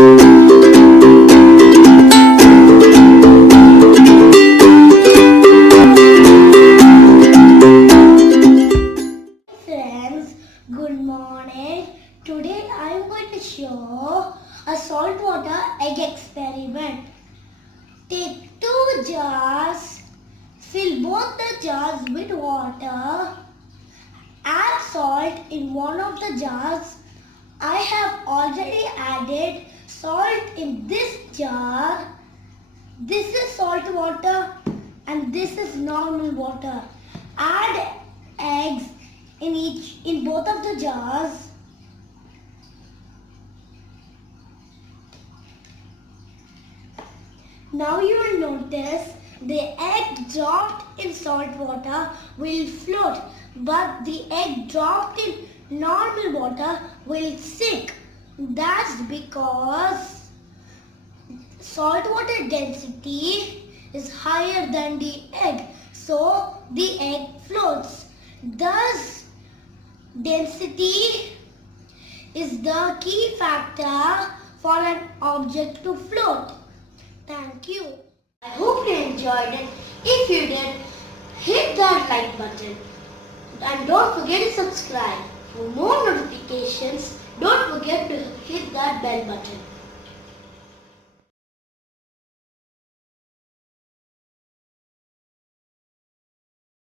Friends, good morning. Today I am going to show a saltwater egg experiment. Take two jars, fill both the jars with water, add salt in one of the jars. I have already added salt in this jar. This is salt water and this is normal water. Add eggs in both of the jars. Now you will notice the egg dropped in salt water will float, but the egg dropped in normal water will sink. That's because salt water density is higher than the egg, so the egg floats. Thus, density is the key factor for an object to float. Thank you. I hope you enjoyed it. If you did, hit that like button. And don't forget to subscribe. For more notifications, don't forget to hit that bell button.